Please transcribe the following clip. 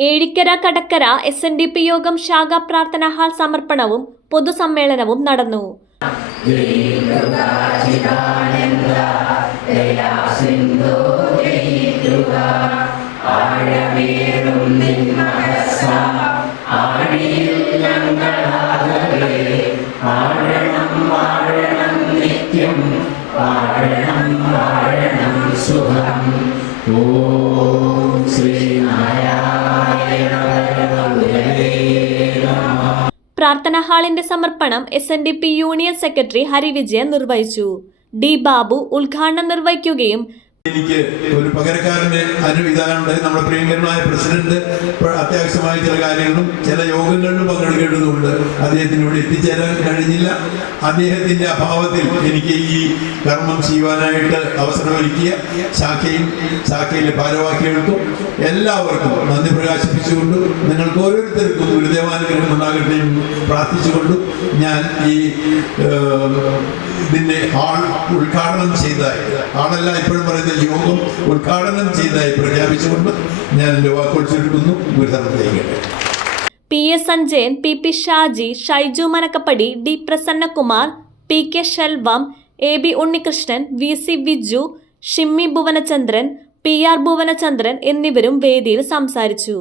Ezhikkara Kadakkara S N D P Yogam ശാഖാ പ്രാർത്ഥനാ hall സമർപ്പണവും പൊതുസമ്മേളനവും നടന്നു. ഓം പ്രാർത്ഥനാ ഹാളിന്റെ സമർപ്പണം S N D P union secretary Harivijayan നിർവഹിച്ചു. ഡി ബാബു ഉദ്ഘാടനം നിർവഹിക്കുകയും എനിക്ക് ഒരു പകരക്കാരന്റെ അനു ഇതാണ്ട് നമ്മുടെ പ്രിയങ്കരനായ പ്രസിഡന്റ് അത്യാവശ്യമായ ചില കാര്യങ്ങളും ചില യോഗങ്ങളിലും പങ്കെടുക്കേണ്ടതുണ്ട്. അദ്ദേഹത്തിന് ഇവിടെ എത്തിച്ചേരാൻ കഴിഞ്ഞില്ല. അദ്ദേഹത്തിന്റെ അഭാവത്തിൽ എനിക്ക് ഈ കർമ്മം ചെയ്യുവാനായിട്ട് അവസരമൊരുക്കിയ ശാഖയും ശാഖയിലെ ഭാരവാഹികൾക്കും എല്ലാവർക്കും നന്ദി പ്രകാശിപ്പിച്ചുകൊണ്ടും നിങ്ങൾക്ക് ഓരോരുത്തർക്കും ഗുരുദേവാനുഗ്രഹം ഉണ്ടാകട്ടെ എന്ന് പ്രാർത്ഥിച്ചുകൊണ്ട് ഞാൻ ഈ ഇതിന്റെ ഹാൾ ഉദ്ഘാടനം ചെയ്തതായി ഹാളല്ല ഇപ്പോഴും പറയുന്ന യോഗം ഉദ്ഘാടനം ചെയ്തതായി പ്രഖ്യാപിച്ചുകൊണ്ട് ഞാൻ എന്റെ വാക്കുകൾ ചുരുക്കുന്നു. P S Sanjayan P P Shaji Shaiju Manakkappadi D Prasannakumar P K Shelvam A B Unnikrishnan V C Viju Shimmi Bhuvanachandran P R Bhuvanachandran എന്നിവരും വേദിയിൽ സംസാരിച്ചു.